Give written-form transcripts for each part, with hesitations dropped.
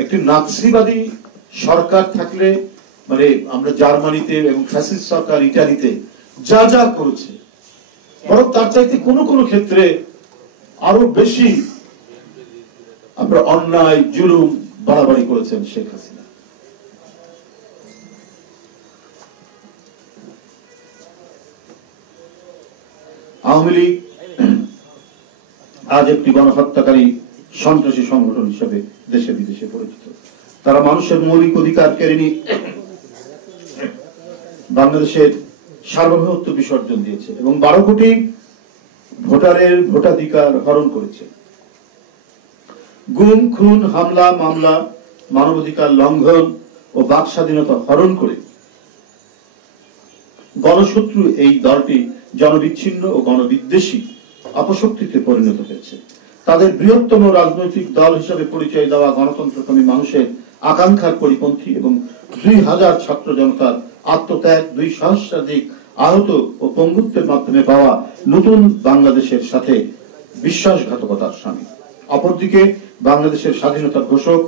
একটি নাৎসিবাদী সরকার থাকলে, মানে আমরা জার্মানিতে এবং ফ্যাসিস্ট সরকার ইটালিতে যা যা করেছে, বরং তার চাইতে কোনো কোনো ক্ষেত্রে আরো বেশি আমরা অন্যায় জুলুম বাড়াবাড়ি করেছেন শেখ হাসিনা। আওয়ামী লীগ আজ একটি গণহত্যাকারী সন্ত্রাসী সংগঠন হিসেবে দেশে বিদেশে পরিচিত। তারা মানুষের মৌলিক অধিকার কেড়ে নিয়ে বাংলাদেশের সার্বভৌমত্ব বিসর্জন দিয়েছে এবং 12 কোটি ভোটারের ভোটাধিকার হরণ করেছে। গুম, খুন, হামলা, মামলা, মানবাধিকার লঙ্ঘন ও বাক স্বাধীনতা হরণ করে গণশত্রু এই দলটি জনবিচ্ছিন্ন ও গণবিদ্বেষী অপশক্তিতে পরিণত হয়েছে। তাদের বৃহত্তম রাজনৈতিক দল হিসেবে পরিচয় দেওয়া গণতন্ত্রকামী মানুষের আকাঙ্ক্ষার পরিপন্থী এবং 2000 ছাত্র জনতার আত্মত্যাগ, 2 সহস্রাধিক আহত ও পঙ্গুত্বের মাধ্যমে পাওয়া নতুন বাংলাদেশের সাথে বিশ্বাসঘাতকতার সামিল। অপরদিকে বাংলাদেশের স্বাধীনতার ঘোষক,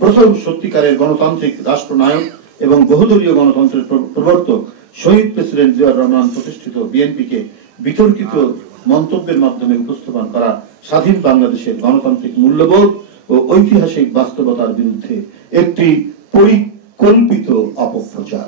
প্রথম সত্যিকারের গণতান্ত্রিক রাষ্ট্রনায়ক এবং বহুদলীয় গণতন্ত্রের প্রবর্তক শহীদ প্রেসিডেন্ট জিয়াউর রহমান প্রতিষ্ঠিত বিএনপিকে বিতর্কিত মন্তব্যের মাধ্যমে উপস্থাপন করা স্বাধীন বাংলাদেশের গণতান্ত্রিক মূল্যবোধ ও ঐতিহাসিক বাস্তবতার বিরুদ্ধে একটি পরিকল্পিত অপপ্রচার।